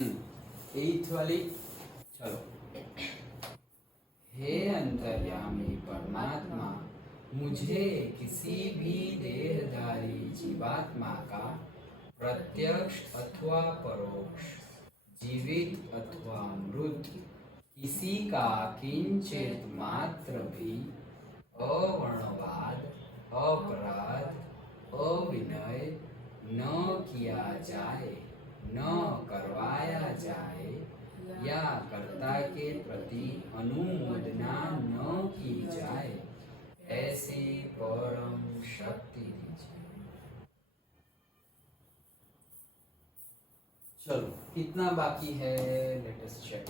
एथ वाली, चलो। हे अंतर्यामी परमात्मा, मुझे किसी भी देहधारी जीवात्मा का प्रत्यक्ष अथवा परोक्ष, जीवित अथवा मृत, किसी का किंचित मात्र भी अवर्णवाद, अपराध, अविनय न किया जाए, न करवाया जाए, या कर्ता के प्रति अनुमोदना न की जाए, ऐसी परम शक्ति दीजिए। चलो, कितना बाकी है, लेट अस चेक।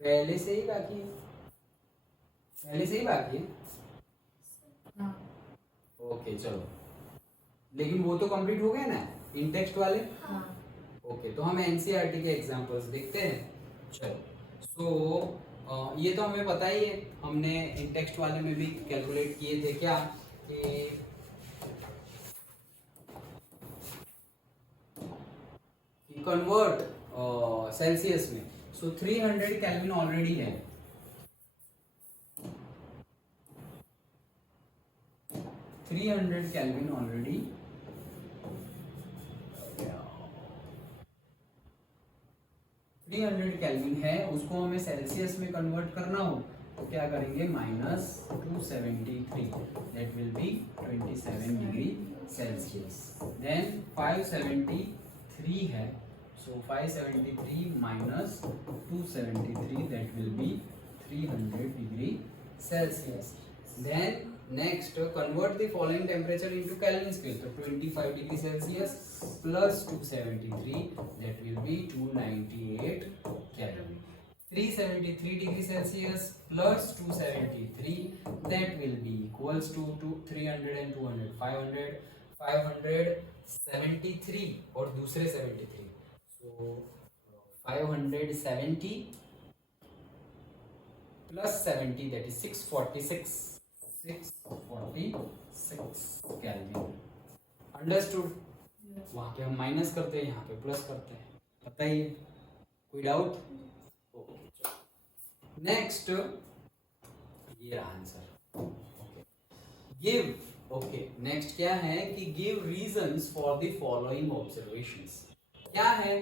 पहले से ही बाकी है, पहले से ही बाकी है। हाँ। ओके चलो, लेकिन वो तो कंप्लीट हो गए ना इन टेक्स्ट वाले। हाँ। ओके, तो हम एनसीईआरटी के एग्जांपल्स देखते हैं। चलो, सो ये तो हमें पता ही है, हमने इन टेक्स्ट वाले में भी कैलकुलेट किए थे क्या कि कन्वर्ट सेल्सियस में। सो 300 केल्विन ऑलरेडी है, 300 केल्विन ऑलरेडी 300 केल्विन है, उसको हमें सेल्सियस में कन्वर्ट करना हो तो क्या करेंगे, -273, that will be 27 degree Celsius. Then 573 है, so 573 minus 273, that will be 300 degree Celsius. Then next convert the following temperature into Kelvin scale. So 25 degree Celsius plus 273, that will be 298 Kelvin. 373 degree Celsius plus 273, that will be equals to 300 and 200 500 573 और दूसरे 73, so 570 plus 70, that is 646 Kelvin. Understood? वहाँ पे हम minus करते हैं, यहाँ पे plus करते हैं, पता ही है, कोई डाउट? नेक्स्ट ये आंसर। गिव, ओके, नेक्स्ट क्या है कि give reasons for the following observations. क्या है,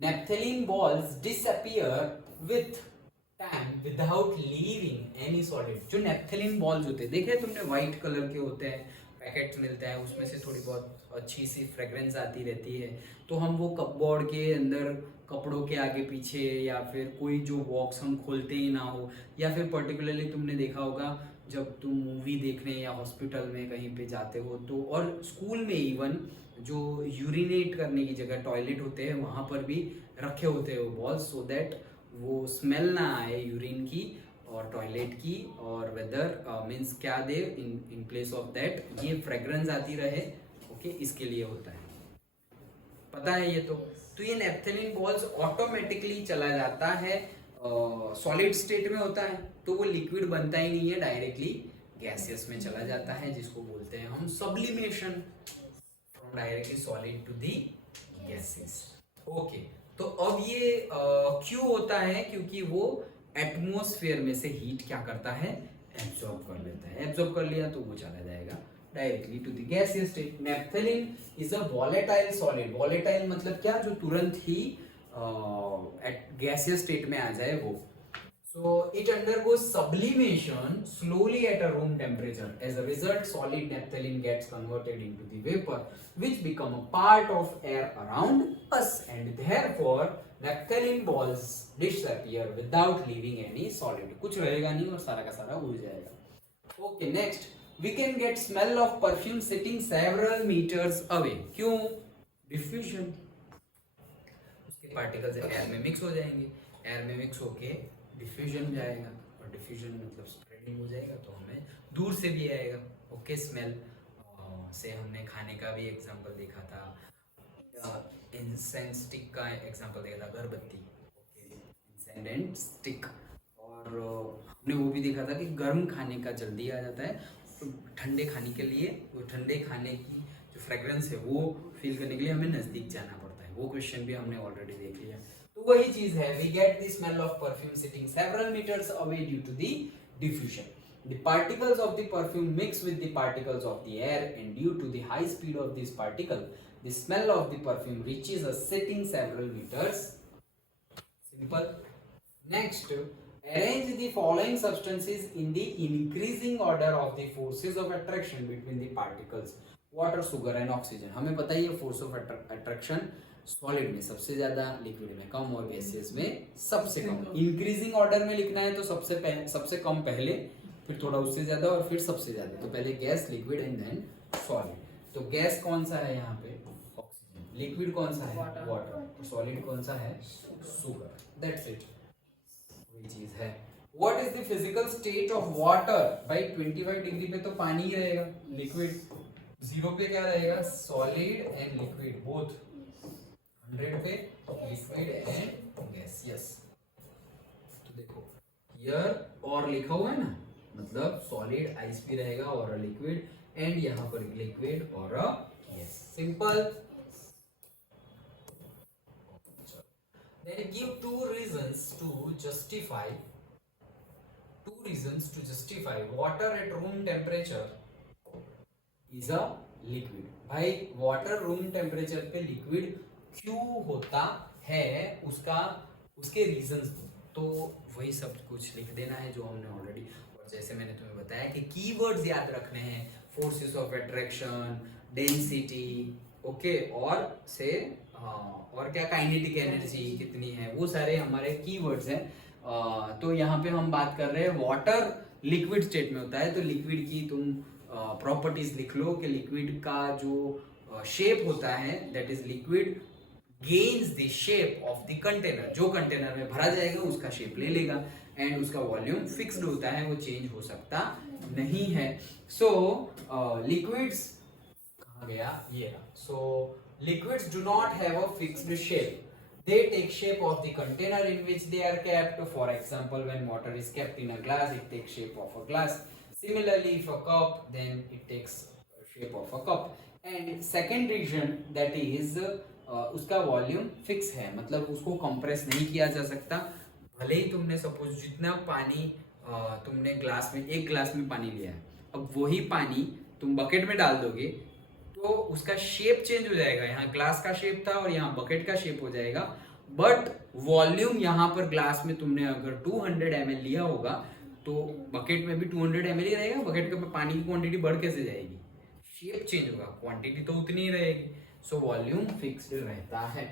naphthalene balls disappear with time without leaving any solid. जो नेप्थलीन बॉल्स होते हैं, देखे तुमने, व्हाइट कलर के होते हैं, पैकेट्स मिलता है, उसमें से थोड़ी बहुत अच्छी सी फ्रेग्रेंस आती रहती है, तो हम वो कपबोर्ड के अंदर कपड़ों के आगे पीछे, या फिर कोई जो बॉक्स हम खोलते ही ना हो, या फिर पर्टिकुलरली तुमने देखा होगा जब तुम मूवी देखने या हॉस्पिटल में कहीं पे जाते हो तो, और स्कूल में इवन जो यूरिनेट करने की जगह टॉयलेट होते हैं वहाँ पर भी रखे होते हैं वो बॉल्स, सो दैट वो स्मेल ना आए यूरिन की और टॉयलेट की, और वेदर मीन्स क्या दे इन प्लेस ऑफ दैट ये फ्रेग्रेंस आती रहे। ओके, इसके लिए होता है, पता है ये तो ये नेप्थलीन बॉल्स ऑटोमेटिकली चला जाता है, सॉलिड स्टेट में होता है, तो वो लिक्विड बनता ही नहीं है, डायरेक्टली गैसियस में चला जाता है, जिसको बोलते हैं हम sublimation, from directly solid to the gases. Okay, तो अब ये क्यों होता है, क्योंकि वो एटमॉस्फेयर में से हीट क्या करता है, एब्जॉर्ब कर लेता है, एब्जॉर्ब कर लिया तो वो चला जाएगा directly to the gaseous state. Naphthalene is a volatile solid, volatile मतलब क्या, जो तुरंत ही गैसियस स्टेट में आ जाए वो। So it undergoes sublimation slowly at a room temperature. As a result, solid naphthalene gets converted into the vapor, which become a part of air around us, and therefore naphthalene balls disappear without leaving any solid. कुछ रहेगा नहीं और सारा का सारा उड़ जाएगा. Okay, next we can get smell of perfume sitting several meters away. क्यों? Diffusion. उसके particles air में mix हो जाएंगे, air में mix होके डिफ्यूजन जाएगा, और डिफ्यूजन मतलब स्प्रेडिंग हो जाएगा, तो हमें दूर से भी आएगा। ओके, स्मेल से हमने खाने का भी एग्जांपल देखा था, इंसेंस स्टिक का एग्जांपल देखा था, अगरबत्ती। Okay, and stick. और हमने वो भी देखा था कि गर्म खाने का जल्दी आ जाता है, तो ठंडे खाने के लिए वो ठंडे खाने की जो फ्रेग्रेंस है वो फील करने के लिए हमें नज़दीक जाना पड़ता है। वो क्वेश्चन भी हमने ऑलरेडी देख लिया। तो वही चीज़ है, we get the smell of perfume sitting several metres away due to the diffusion. The particles of the perfume mix with the particles of the air, and due to the high speed of this particle, the smell of the perfume reaches a sitting several meters. Simple. Next, arrange the following substances in the increasing order of the forces of attraction between the particles: water, sugar and oxygen. हमें पता ही है force of attraction solid में सबसे ज्यादा, liquid में कम और gases में सबसे कम। इंक्रीजिंग ऑर्डर में लिखना है तो सबसे कम पहले, फिर थोड़ा उससे ज्यादा और फिर सबसे ज्यादा। तो पहले gas, liquid and then solid. तो गैस कौन सा है यहाँ पे? ऑक्सीजन। लिक्विड कौन सा है? वाटर। सॉलिड कौन सा है? शुगर। दैट्स इट, वही चीज है। What is the physical state of water? भाई 25 डिग्री पे तो पानी ही रहेगा, लिक्विड। 0 पे क्या रहेगा? Solid and liquid both. 100 पे लिक्विड एंड गैस। यस, तो देखो हियर और लिखा हुआ है ना, मतलब सॉलिड आइस भी रहेगा और लिक्विड, एंड यहां पर लिक्विड और gas. Simple. Then give two reasons to justify water at room temperature is a liquid. भाई वाटर रूम टेम्परेचर पे लिक्विड क्यों होता है, उसके रीजंस दो। तो वही सब कुछ लिख देना है जो हमने ऑलरेडी, और जैसे मैंने तुम्हें बताया कि कीवर्ड्स याद रखने हैं: forces of attraction, density, okay, और से और क्या, काइनेटिक एनर्जी कितनी है, वो सारे हमारे कीवर्ड्स हैं। तो यहाँ पे हम बात कर रहे हैं वाटर लिक्विड स्टेट में होता है, तो लिक्विड की तुम प्रॉपर्टीज लिख लो कि लिक्विड का जो शेप होता है, that is liquid gains the shape of the container. जो कंटेनर में भरा जाएगा उसका शेप ले लेगा, एंड उसका वॉल्यूम फिक्स्ड होता है, वो चेंज हो सकता नहीं है। सो लिक्विड्स कहाँ गया? ये रहा। सो liquids do not have a fixed shape. They take shape of the container in which they are kept. For example, when water is kept in a glass, it takes shape of a glass. Similarly, if a cup, then it takes shape of a cup. And second reason, that is उसका volume fix है, मतलब उसको compress नहीं किया जा सकता। भले ही तुमने सपोज जितना पानी तुमने ग्लास में, एक ग्लास में पानी लिया है, अब वही पानी तुम बकेट में डाल दोगे तो उसका शेप चेंज हो जाएगा। यहाँ ग्लास का शेप था और यहाँ बकेट का शेप हो जाएगा, बट वॉल्यूम यहाँ पर ग्लास में तुमने अगर 200 ml लिया होगा तो बकेट में भी 200 ml ही रहेगा। बकेट के पानी की क्वांटिटी बढ़ कैसे जाएगी? शेप चेंज होगा, क्वांटिटी तो उतनी ही रहेगी। सो वॉल्यूम फिक्स्ड रहता है।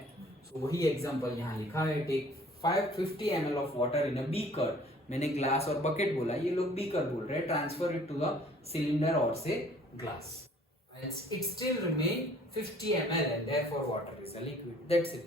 सो वही एग्जांपल यहाँ लिखा है, take 550 ml of water in a beaker. मैंने ग्लास और बकेट बोला, ये लोग बीकर बोल रहे हैं। Transfer it to the cylinder और से glass, it still remain 50 ml and therefore water is a liquid. That's it.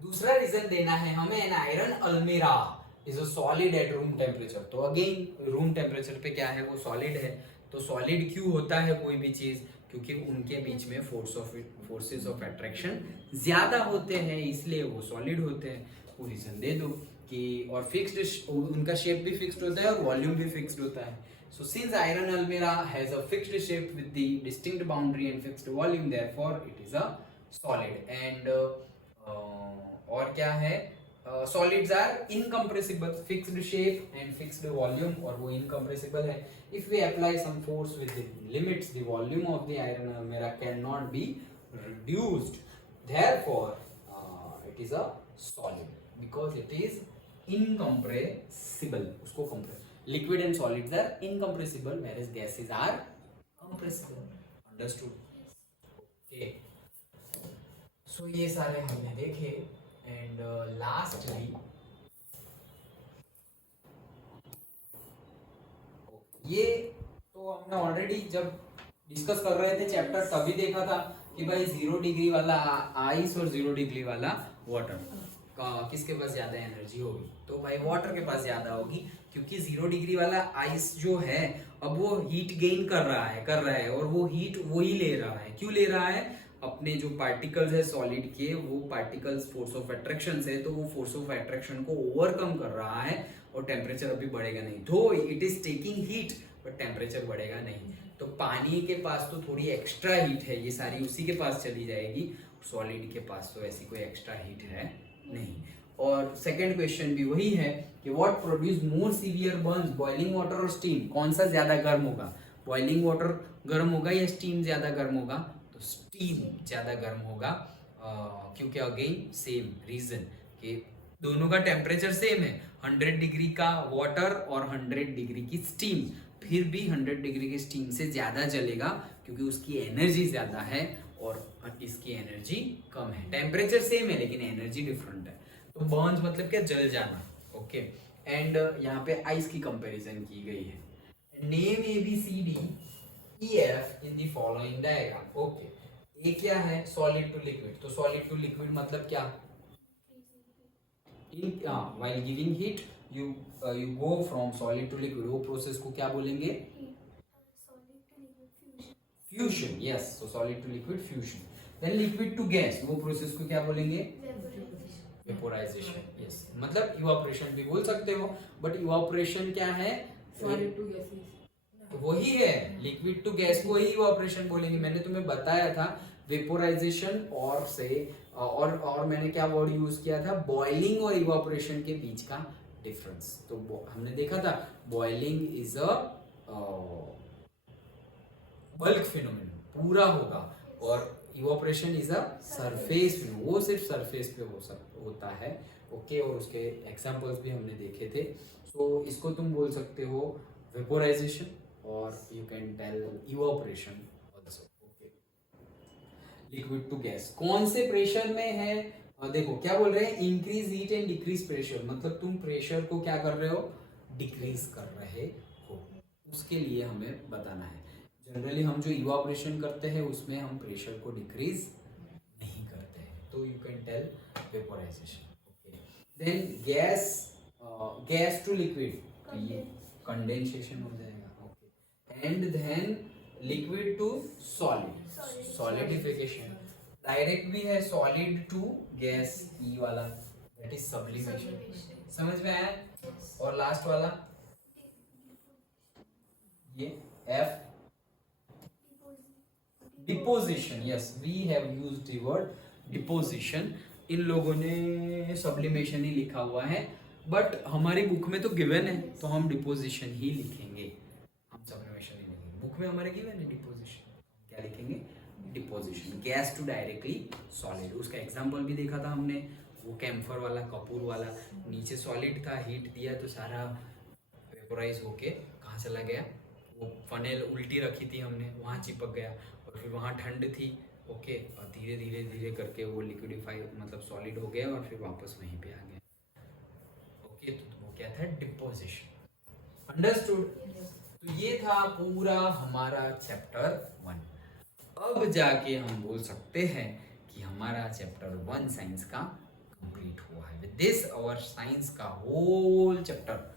दूसरा रीजन देना है हमें, an iron almirah is a solid at room temperature. तो अगेन रूम टेम्परेचर पे क्या है, वो सॉलिड है। तो सॉलिड क्यों होता है कोई भी चीज? क्योंकि उनके बीच में फोर्सेस ऑफ अट्रैक्शन ज्यादा होते हैं, इसलिए वो सॉलिड होते हैं। वो रीजन दे दो कि, और फिक्स्ड, उनका शेप भी फिक्स्ड होता है और वॉल्यूम भी फिक्स्ड होता है। So since iron almirah has a fixed shape with the distinct boundary and fixed volume, therefore it is a solid. And और क्या है, solids are incompressible, fixed shape and fixed volume, और वो incompressible है। If we apply some force with the limits, the volume of the iron almirah cannot be reduced. Therefore it is a solid because it is incompressible. उसको compress, liquid and solids are incompressible whereas gases are compressible. Understood? Okay. So ये सारे हमने देखे, and lastly ये तो हमने already जब discuss कर रहे थे चैप्टर तभी देखा था कि भाई 0 डिग्री वाला आइस और 0 डिग्री वाला वाटर किसके पास ज्यादा एनर्जी होगी? तो भाई वाटर के पास ज्यादा होगी, क्योंकि 0 डिग्री वाला आइस जो है अब वो हीट गेन कर रहा है और वो हीट वो ही ले रहा है। क्यों ले रहा है? अपने जो पार्टिकल्स है सॉलिड के, वो पार्टिकल्स फोर्स ऑफ अट्रैक्शन है, तो वो फोर्स ऑफ अट्रैक्शन को ओवरकम कर रहा है और टेम्परेचर अभी बढ़ेगा नहीं। दो it is taking heat but temperature बढ़ेगा नहीं। तो पानी के पास तो थोड़ी एक्स्ट्रा हीट है, ये सारी उसी के पास चली जाएगी, सॉलिड के पास तो ऐसी कोई एक्स्ट्रा हीट है नहीं। और सेकंड क्वेश्चन भी वही है कि what produce more severe Burns, boiling water और स्टीम, कौन सा ज्यादा गर्म होगा? बॉइलिंग वाटर गर्म होगा या स्टीम ज्यादा गर्म होगा? तो स्टीम ज्यादा गर्म होगा, क्योंकि अगेन सेम रीजन कि दोनों का टेम्परेचर सेम है, 100 डिग्री का वाटर और 100 डिग्री की स्टीम, फिर भी 100 डिग्री की स्टीम से ज्यादा जलेगा क्योंकि उसकी एनर्जी ज्यादा है और इसकी एनर्जी कम है। टेम्परेचर सेम है लेकिन एनर्जी डिफरेंट है। तो बर्न्स मतलब क्या? जल जाना। ओके, एंड यहाँ पे आइस की कंपैरिजन की गई है। Name ABCDEF in the following diagram. Okay, ये क्या है? Solid to liquid. तो सॉलिड टू लिक्विड मतलब क्या? In while giving heat you go from solid to liquid, वो प्रोसेस को क्या बोलेंगे? Fusion. Yes, so solid to liquid fusion. Then liquid to gas, वो प्रोसेस को क्या बोलेंगे? वेपोराइजेशन। यस, मतलब इवापोरेशन भी बोल सकते हो, बट इवापोरेशन क्या है? सॉलिड टू गैस वही है, लिक्विड टू गैस को ही इवापोरेशन बोलेंगे। मैंने तुम्हें बताया था वेपोराइजेशन और से और मैंने क्या वर्ड यूज किया था? बॉइलिंग और इवापोरेशन के बीच का डिफरेंस। तो हमने देखा था boiling is a bulk phenomenon, पूरा होगा, और evaporation is a surface phenomenon, वो सिर्फ सरफेस पे होता है। ओके, और उसके एग्जांपल्स भी हमने देखे थे। सो इसको तुम बोल सकते हो वेपोराइजेशन और you can tell evaporation also. Okay, liquid to gas कौन से प्रेशर में है? देखो क्या बोल रहे हैं, increase heat and decrease pressure, मतलब तुम प्रेशर को क्या कर रहे हो? डिक्रीज कर रहे हो। उसके लिए हमें बताना है। जनरली हम जो इवापोरेशन करते हैं उसमें हम प्रेशर को डिक्रीज नहीं करते हैं, तो you can tell vaporization. Okay, then gas to liquid, condensation हो जाएगा। Okay, and then liquid to solid, solidification. Direct भी है सॉलिड टू गैस, ई वाला दैट इज सब्लिमेशन। समझ में आया? और लास्ट वाला ये F, deposition. Yes, we have used the word deposition. इन लोगों ने सब्लिमेशन ही लिखा हुआ है, बट हमारी बुक में तो गिवन है तो हम डिपोजिशन ही लिखेंगे, हम सब्लिमेशन नहीं लिखेंगे। बुक में हमारे गिवन है डिपोजिशन, क्या लिखेंगे? Deposition. Gas to directly solid, उसका एग्जांपल भी देखा था हमने, वो कैम्फर वाला, कपूर वाला। नीचे सॉलिड था, हीट दिया तो सारा वेपोराइज होके कहाँ चला गया? वो फनेल उल्टी रखी थी हमने, वहाँ चिपक गया, और फिर वहाँ ठंड थी। ओके, और धीरे धीरे धीरे करके वो लिक्विडिफाई मतलब सॉलिड हो गया और फिर वापस वहीं पे आ गया। ओके, तो वो क्या था? डिपोजिशन। अंडरस्टूड? तो ये था पूरा हमारा चैप्टर 1। अब जाके हम बोल सकते हैं कि हमारा चैप्टर 1 साइंस का कंप्लीट हुआ है। विद दिस आवर साइंस का whole chapter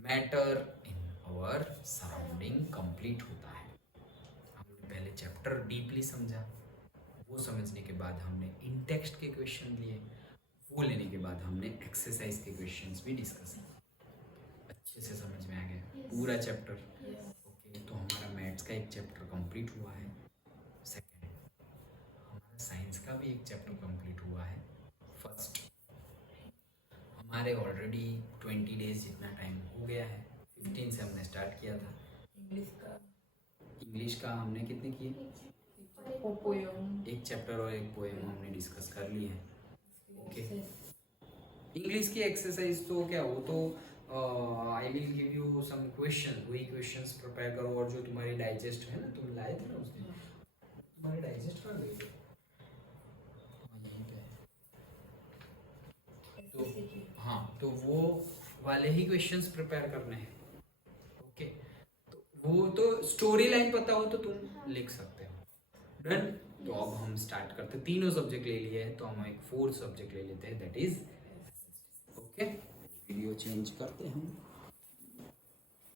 matter in our surrounding complete होता है। हमने पहले चैप्टर डीपली समझा, वो समझने के बाद हमने इन टेक्स्ट के क्वेश्चन लिए, वो लेने के बाद हमने एक्सरसाइज के क्वेश्चंस भी डिस्कस किए। अच्छे से समझ में आ गया पूरा चैप्टर। ओके, तो हमारा मैथ्स का एक चैप्टर कंप्लीट हुआ है। सेकंड, हमारा साइंस का भी एक चैप्टर कंप्लीट हुआ है। फर्स्ट, हमारे ऑलरेडी 20 डेज जितना टाइम हो गया है, 15 से हमने स्टार्ट किया था। इंग्लिश का हमने कितने किए? एक चैप्टर और एक पोएम हमने डिस्कस कर ली है। ओके, इंग्लिश की एक्सरसाइज तो क्या, वो तो I will give you some question, वही क्वेश्चंस प्रिपेयर करो, और जो तुम्हारी डाइजेस्ट है ना, तुम लाए थे ना उस दिन, तुम्हारी डाइजेस्ट कर गई है यहीं पे, तो हाँ, तो वो वाले ही क्वेश्चंस प्रिपेयर करने हैं। ओके, तो वो तो स्टोरी लाइन पता हो तो तुम लिख सकते हो। डन? तो अब हम स्टार्ट करते, तीनों सब्जेक्ट ले लिए हैं तो हम एक 4th सब्जेक्ट ले लेते हैं, that is okay. Video change करते हैं हम।